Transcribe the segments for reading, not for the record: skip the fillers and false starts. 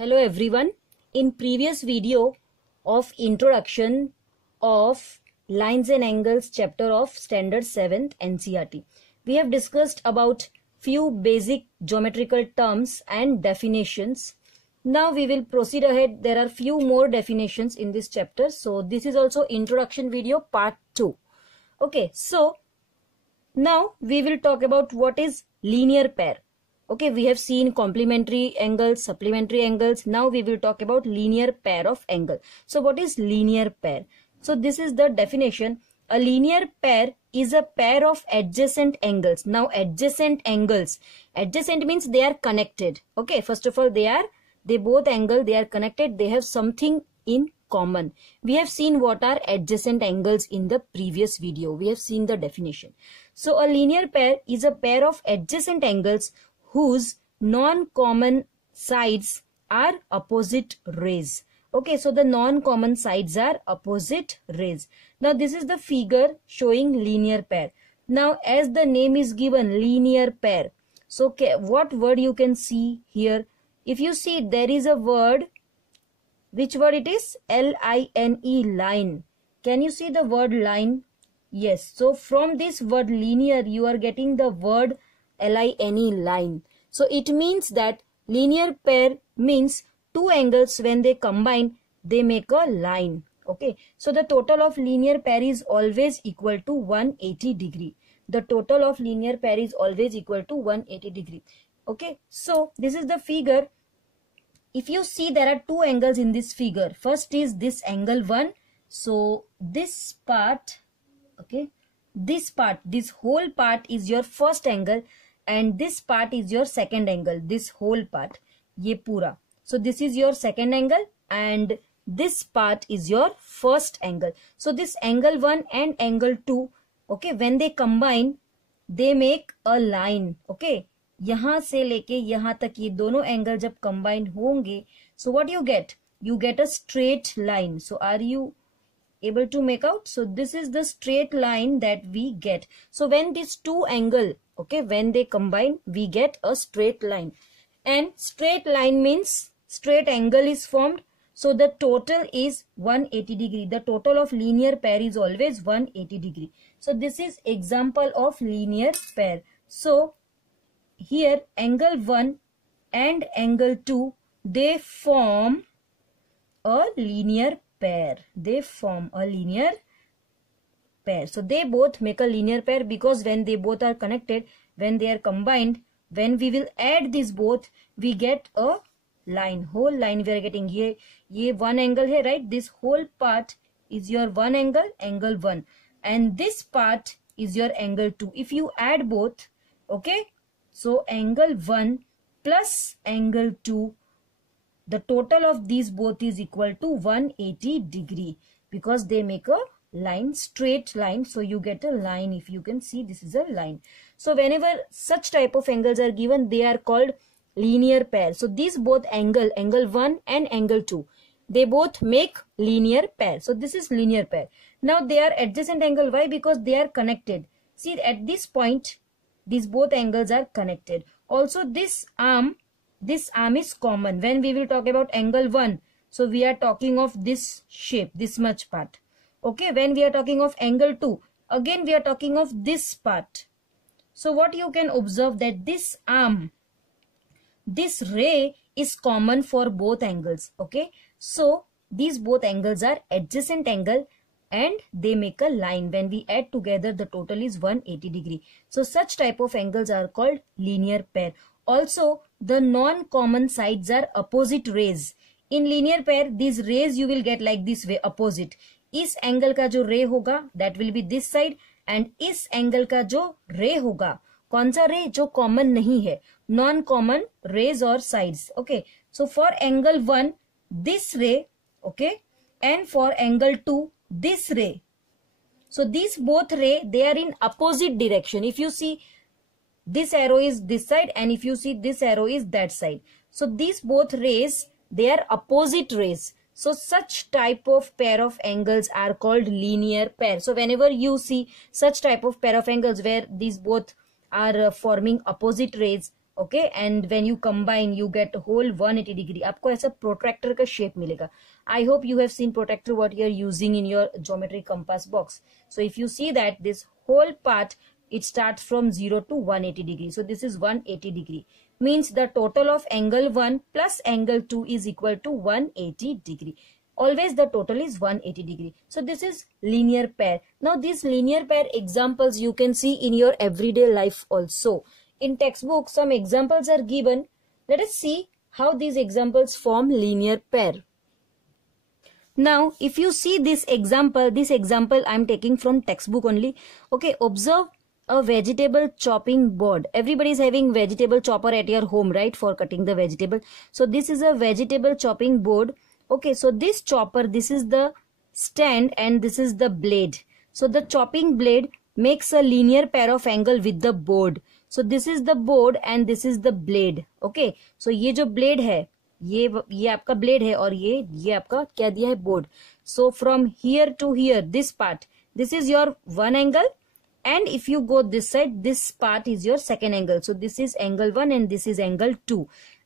Hello everyone. In previous video of introduction of lines and angles chapter of standard 7th NCERT, we have discussed about few basic geometrical terms and definitions. Now we will proceed ahead. There are few more definitions in this chapter. So this is also introduction video part 2. Okay, so now we will talk about what is linear pair. Okay, we have seen complementary angles, supplementary angles. Now we will talk about linear pair of angle. So what is linear pair? So this is the definition. A linear pair is a pair of adjacent angles. Now adjacent angles. Adjacent means they are connected. Okay, first of all they are connected. They have something in common. We have seen what are adjacent angles in the previous video. We have seen the definition. So a linear pair is a pair of adjacent angles whose non-common sides are opposite rays. Okay, so the non-common sides are opposite rays. Now this is the figure showing linear pair. Now as the name is given, linear pair. So okay, what word you can see here? If you see, there is a word. Which word it is? L-I-N-E, line. Can you see the word line? Yes. So from this word linear, you are getting the word L-I-N-E, line. So it means that linear pair means two angles when they combine, they make a line. Okay. So the total of linear pair is always equal to 180 degree. The total of linear pair is always equal to 180 degree. Okay. So this is the figure. If you see, there are two angles in this figure. First is this angle 1. So this part, okay, this whole part is your first angle and this part is your second angle. This whole part, ye pura. So this is your second angle and this part is your first angle. So this angle 1 and angle 2, okay, when they combine, they make a line. Okay, यहाँ से लेके यहाँ तक ये दोनों angle जब combine होंगे, so what you get? You get a straight line. So are you able to make out? So this is the straight line that we get. So when these two angle, okay, when they combine, we get a straight line. And straight line means straight angle is formed. So the total is 180 degree. The total of linear pair is always 180 degree. So this is example of linear pair. So here angle 1 and angle 2, they form a linear pair. They form a linear pair. So they both make a linear pair because when they both are connected, when they are combined, when we will add these both, we get a line. Whole line we are getting here. Ye one angle here, right? This whole part is your one angle, angle 1. And this part is your angle 2. If you add both, okay, so angle 1 plus angle 2, the total of these both is equal to 180 degree because they make a line, straight line. So you get a line. If you can see, this is a line. So whenever such type of angles are given, they are called linear pair. So these both angle 1 and angle 2, they both make linear pair. So this is linear pair. Now they are adjacent angle. Why? Because they are connected. See, at this point, these both angles are connected. Also this arm is common. When we will talk about angle 1, so we are talking of this shape, this much part. Okay, when we are talking of angle 2, again we are talking of this part. So what you can observe that this arm, this ray is common for both angles. Okay, so these both angles are adjacent angle and they make a line. When we add together, the total is 180 degree. So such type of angles are called linear pair. Also, the non-common sides are opposite rays. In linear pair, these rays you will get like this way, opposite. इस angle का जो रे होगा, that will be this side, and इस angle का जो रे होगा, कौन सा रे? जो कॉमन नहीं है, नॉन कॉमन रेज और sides. Okay, so for angle 1 this ray, okay, and for angle 2 this ray. So these both ray, they are in opposite direction. If you see, this arrow is this side and if you see, this arrow is that side. So these both rays, they are opposite rays. So such type of pair of angles are called linear pair. So whenever you see such type of pair of angles where these both are forming opposite rays, okay, and when you combine you get whole 180 degree. आपको ऐसा protractor का shape मिलेगा. I hope you have seen protractor what you are using in your geometry compass box. So if you see that this whole part, it starts from 0 to 180 degree. So this is 180 degree. Means the total of angle 1 plus angle 2 is equal to 180 degree. Always the total is 180 degree. So this is linear pair. Now these linear pair examples you can see in your everyday life also. In textbook some examples are given. Let us see how these examples form linear pair. Now, if you see this example I am taking from textbook only. Okay, observe a vegetable chopping board. Everybody is having vegetable chopper at your home, right, for cutting the vegetable. So this is a vegetable chopping board. Okay, so this chopper, this is the stand and this is the blade. So the chopping blade makes a linear pair of angle with the board. So this is the board and this is the blade. Okay, so ये जो blade है, ये आपका blade है और ये आपका क्या दिया है, board. So from here to here this part, this is your one angle, and if you go this side this part is your second angle. So this is angle 1 and this is angle 2.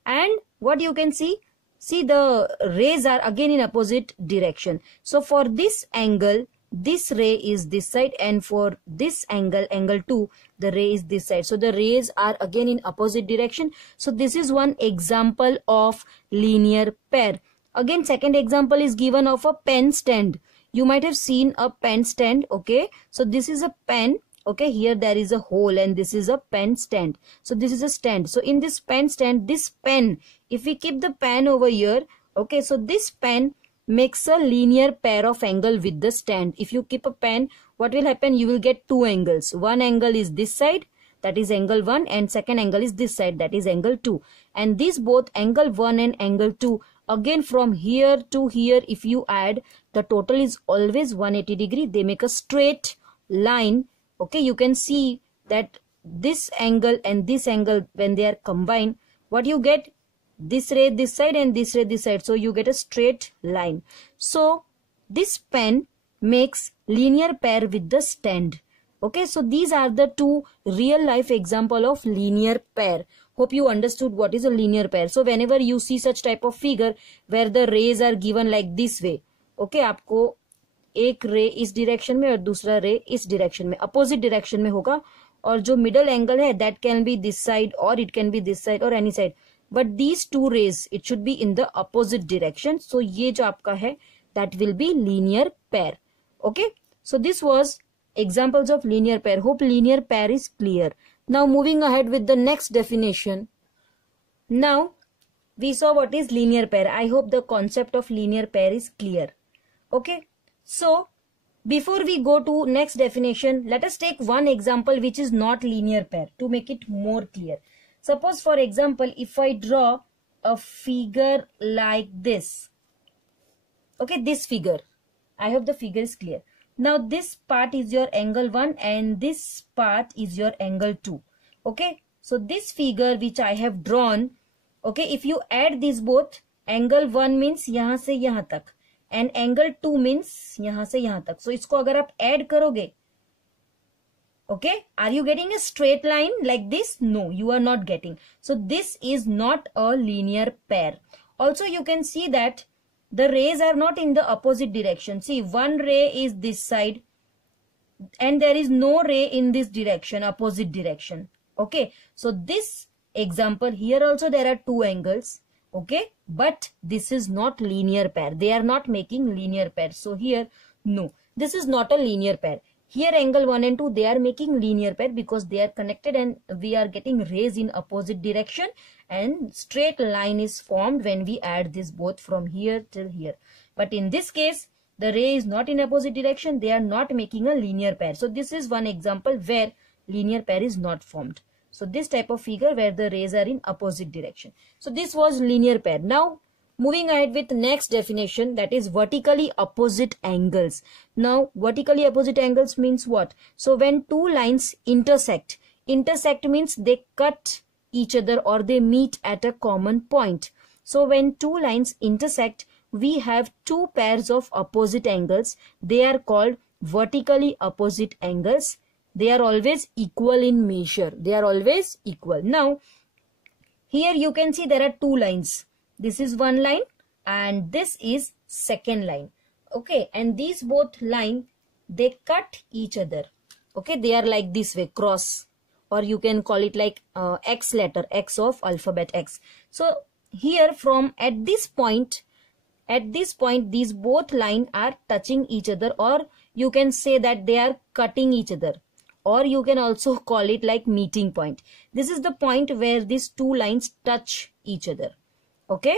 And what you can see the rays are again in opposite direction. So for this angle, this ray is this side, and for this angle, angle 2, the ray is this side. So the rays are again in opposite direction. So this is one example of linear pair. Again, second example is given of a pen stand. You might have seen a pen stand. Okay, so this is a pen. Okay, here there is a hole and this is a pen stand. So this is a stand. So in this pen stand, this pen, if we keep the pen over here, okay, so this pen makes a linear pair of angle with the stand. If you keep a pen, what will happen? You will get two angles. One angle is this side, that is angle 1, and second angle is this side, that is angle 2. And these both angle 1 and angle 2, again from here to here, if you add, the total is always 180 degree. They make a straight line. Okay, you can see that this angle and this angle, when they are combined, what you get? This ray this side and this ray this side. So you get a straight line. So this pen makes linear pair with the stand. Okay, so these are the two real life example of linear pair. Hope you understood what is a linear pair. So whenever you see such type of figure where the rays are given like this way, okay, आपको एक रे इस direction में और दूसरा रे इस direction में, अपोजिट डायरेक्शन में होगा, और जो मिडल एंगल है that can be this side और it can be this side और any side, but these two rays it should be in the opposite direction. So ये जो आपका है that will be linear pair. Okay, so this was examples of linear pair. Hope linear pair is clear. Now moving ahead with the next definition. Now we saw what is linear pair. I hope the concept of linear pair is clear. Okay, so before we go to next definition, let us take one example which is not linear pair to make it more clear. Suppose for example, if I draw a figure like this, okay, this figure, I hope the figure is clear. Now this part is your angle 1 and this part is your angle 2. Okay, so this figure which I have drawn, okay, if you add these both, angle 1 means यहाँ से यहाँ तक and angle 2 means यहाँ से यहाँ तक. So इसको अगर आप add करोगे, okay, are you getting a straight line like this? No, you are not getting. So this is not a linear pair. Also you can see that the rays are not in the opposite direction. See, one ray is this side and there is no ray in this direction, opposite direction. Okay, so this example here also there are two angles. Okay, but this is not linear pair. They are not making linear pair. So here, no, this is not a linear pair. Here angle 1 and 2, they are making linear pair because they are connected and we are getting rays in opposite direction and straight line is formed when we add this both from here till here. But in this case, the ray is not in opposite direction. They are not making a linear pair. So this is one example where linear pair is not formed. So this type of figure where the rays are in opposite direction. So this was linear pair. Now moving ahead with next definition, that is vertically opposite angles. Now vertically opposite angles means what? So when two lines intersect means they cut each other or they meet at a common point. So when two lines intersect, we have two pairs of opposite angles. They are called vertically opposite angles. They are always equal in measure. They are always equal. Now Here you can see there are two lines. This is one line and this is second line. Okay, and these both line, they cut each other. Okay, they are like this way, cross, or you can call it like X letter, X of alphabet X. So here from at this point, these both line are touching each other, or you can say that they are cutting each other, or you can also call it like meeting point. This is the point where these two lines touch each other. Okay,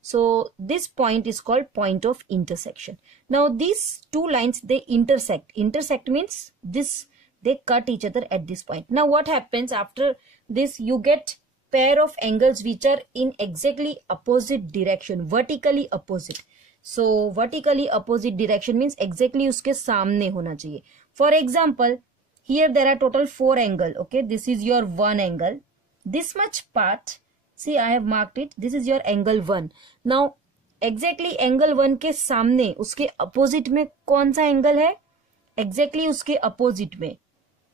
so this point is called point of intersection. Now these two lines, they intersect. Intersect means this, they cut each other at this point. Now what happens after this? You get pair of angles which are in exactly opposite direction, vertically opposite. So vertically opposite direction means exactly uske सामने होना चाहिए. For example, here there are total 4 angles. Okay, this is your one angle. This much part, see I have marked it. This is your angle 1. Now exactly angle 1 के सामने उसके opposite में कौन सा angle है? Exactly उसके opposite में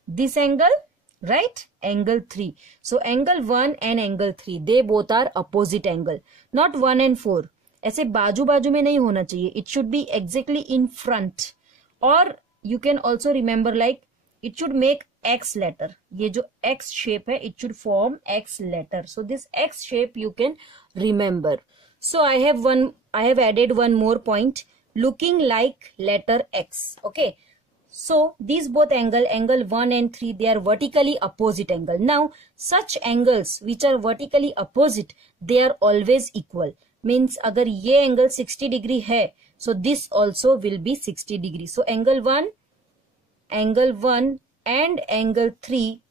this angle, right? Angle 3. So angle 1 and angle 3, they both are opposite angle, not 1 and 4. ऐसे बाजू बाजू में नहीं होना चाहिए. It should be exactly in front. Or you can also remember like it should make X letter. ये जो X shape है, it should form X letter. So this X shape you can remember. So I have added one more point, looking like letter X. Okay. So these both angle 1 and 3, they are vertically opposite angle. Now such angles which are vertically opposite, they are always equal. Means अगर ये angle 60 degree है, so this also will be 60 degree. So angle 1 and angle 3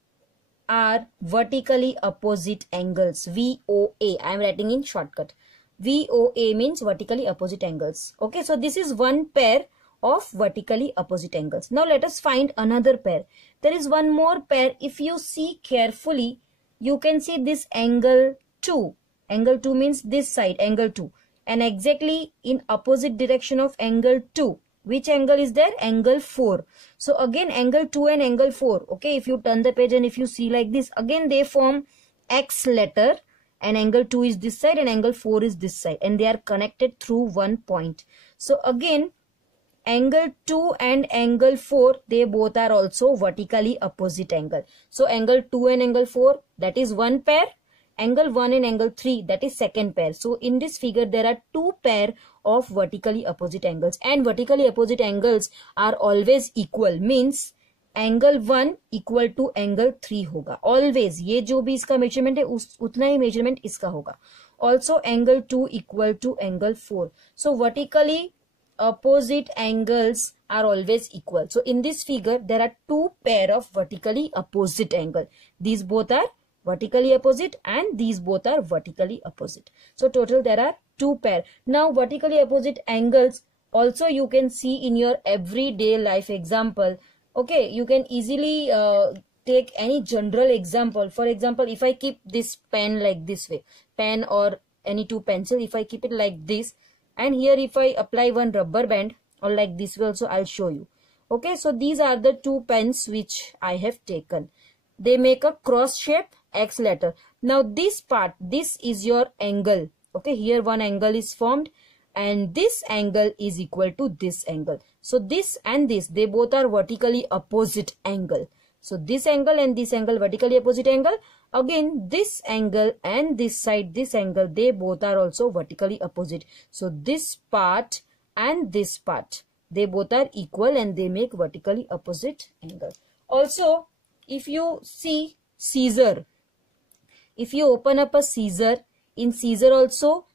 are vertically opposite angles. VOA. I am writing in shortcut. VOA means vertically opposite angles. Okay, so this is one pair of vertically opposite angles. Now let us find another pair. There is one more pair. If you see carefully, you can see this angle 2. Angle 2 means this side, angle 2. And exactly in opposite direction of angle 2. Which angle is there? Angle 4. So again angle 2 and angle 4. Okay, if you turn the page and if you see like this, again they form X letter. And angle 2 is this side and angle 4 is this side. And they are connected through one point. So again, angle 2 and angle 4, they both are also vertically opposite angle. So angle 2 and angle 4, that is one pair. Angle 1 and angle 3, that is second pair. So in this figure, there are two pair of vertically opposite angles. And vertically opposite angles are always equal. Means angle 1 equal to angle 3 होगा. Always. ये जो भी इसका measurement है, उतना ही measurement इसका होगा. Also angle 2 equal to angle 4. So vertically opposite angles are always equal. So in this figure, there are two pair of vertically opposite angle. These both are vertically opposite and these both are vertically opposite. So total there are two pair. Now vertically opposite angles also you can see in your everyday life example. Okay, you can easily take any general example. For example, if I keep this pen like this way, pen or any two pencil, if I keep it like this, and here if I apply one rubber band or like this way also, I'll show you. Okay, so these are the two pens which I have taken. They make a cross shape, X letter. Now this part, this is your angle. Okay, here one angle is formed and this angle is equal to this angle. So this and this, they both are vertically opposite angle. So this angle and this angle, vertically opposite angle. Again, this angle and this side, this angle, they both are also vertically opposite. So this part and this part, they both are equal and they make vertically opposite angle. Also, if you see scissor, if you open up a scissor, in scissor also,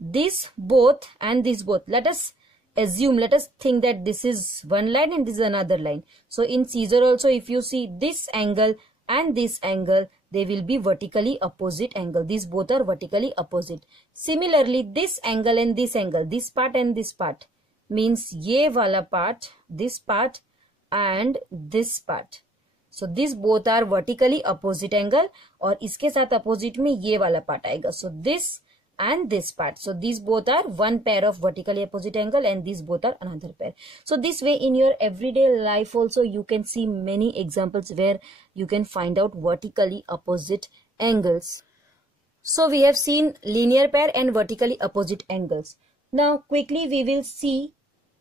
this both and this both, let us assume, let us think that this is one line and this is another line. So in scissor also, if you see this angle and this angle, they will be vertically opposite angle. These both are vertically opposite. Similarly, this angle and this angle, this part and this part, means ye wala part, this part and this part. So these both are vertically opposite angle और इसके साथ opposite में ये वाला part आएगा. So this and this part. So these both are one pair of vertically opposite angle and these both are another pair. So this way in your everyday life also you can see many examples where you can find out vertically opposite angles. So we have seen linear pair and vertically opposite angles. Now quickly we will see,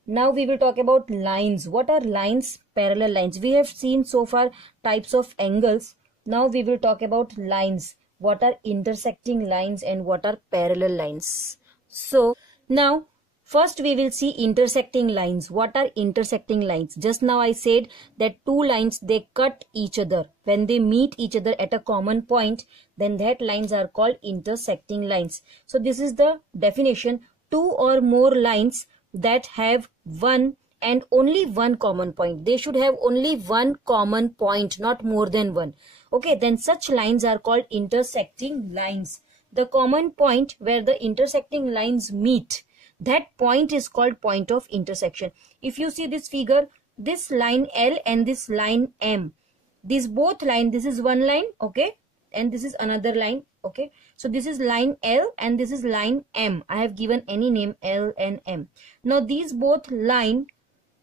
now we will talk about lines. What are lines? Parallel lines. We have seen so far types of angles. Now we will talk about lines. What are intersecting lines and what are parallel lines? So now first we will see intersecting lines. What are intersecting lines? Just now I said that two lines, they cut each other. When they meet each other at a common point, then that lines are called intersecting lines. So this is the definition. Two or more lines that have one and only one common point. They should have only one common point, not more than one. Okay, then such lines are called intersecting lines. The common point where the intersecting lines meet, that point is called point of intersection. If you see this figure, this line L and this line M, these both line, this is one line, okay, and this is another line, okay. So this is line L and this is line M. I have given any name L and M. Now these both line,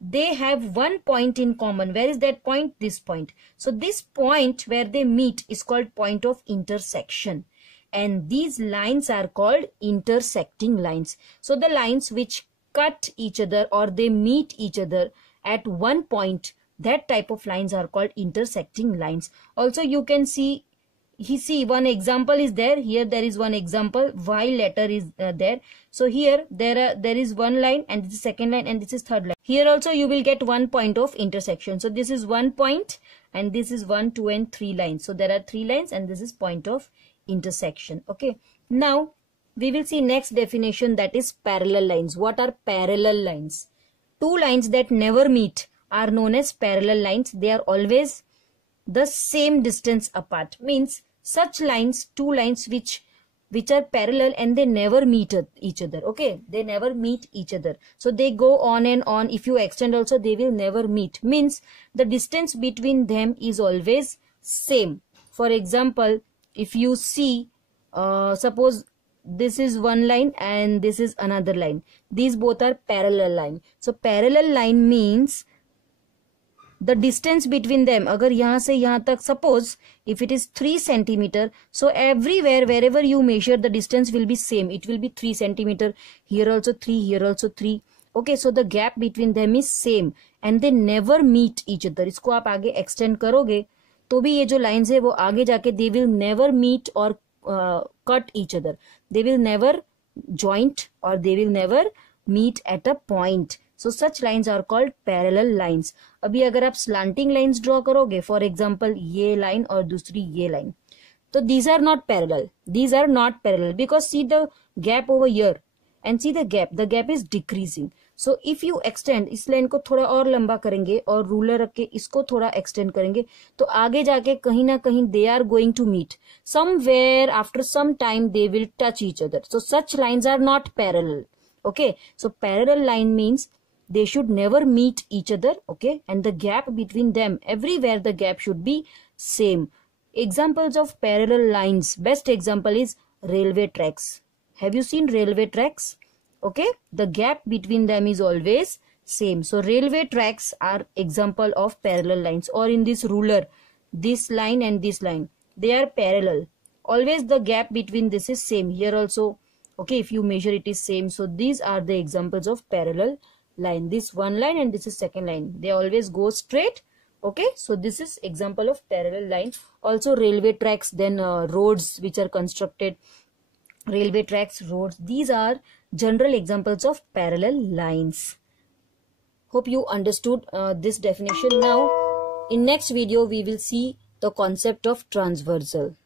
they have one point in common. Where is that point? This point. So this point where they meet is called point of intersection. And these lines are called intersecting lines. So the lines which cut each other or they meet each other at one point, that type of lines are called intersecting lines. Also you can see, one example is there. Here there is one example. Y letter is there. So here there is one line and this is second line and this is third line. Here also you will get one point of intersection. So this is one point and this is 1, 2 and 3 lines. So there are 3 lines and this is point of intersection. Okay, now we will see next definition, that is parallel lines. What are parallel lines? Two lines that never meet are known as parallel lines. They are always the same distance apart. Means such lines, two lines which are parallel and they never meet each other. Okay, they never meet each other. So they go on and on. If you extend also, they will never meet. Means the distance between them is always same. For example, if you see, suppose this is one line and this is another line. These both are parallel line. So parallel line means the distance between them, अगर यहाँ से यहाँ तक, suppose if it is 3 centimeter, so everywhere wherever you measure the distance will be same. It will be 3 centimeter. Here also 3, here also 3. Okay, so the gap between them is same and they never meet each other. इसको आप आगे extend करोगे तो भी ये जो lines है वो आगे जाके they will never meet or cut each other. They will never joint or they will never meet at a point. So such lines are called parallel lines. अभी अगर आप slanting lines draw करोगे, for example ये line और दूसरी ये line, तो these are not parallel. These are not parallel because see the gap over here and see the gap is decreasing. So if you extend इस line को थोड़ा और लंबा करेंगे और रूलर रख के इसको थोड़ा extend करेंगे तो आगे जाके कहीं ना कहीं they are going to meet. Somewhere after some time they will touch each other. So such lines are not parallel. Okay, so parallel line means they should never meet each other. Okay, and the gap between them, everywhere the gap should be same. Examples of parallel lines, best example is railway tracks. Have you seen railway tracks? Okay, the gap between them is always same. So railway tracks are example of parallel lines. Or in this ruler, this line and this line, they are parallel. Always the gap between this is same. Here also, okay, if you measure it is same. So these are the examples of parallel line. This one line and this is second line. They always go straight. Okay, so this is example of parallel line. Also railway tracks, then roads which are constructed. Railway tracks, roads, these are general examples of parallel lines. Hope you understood this definition. Now in next video we will see the concept of transversal.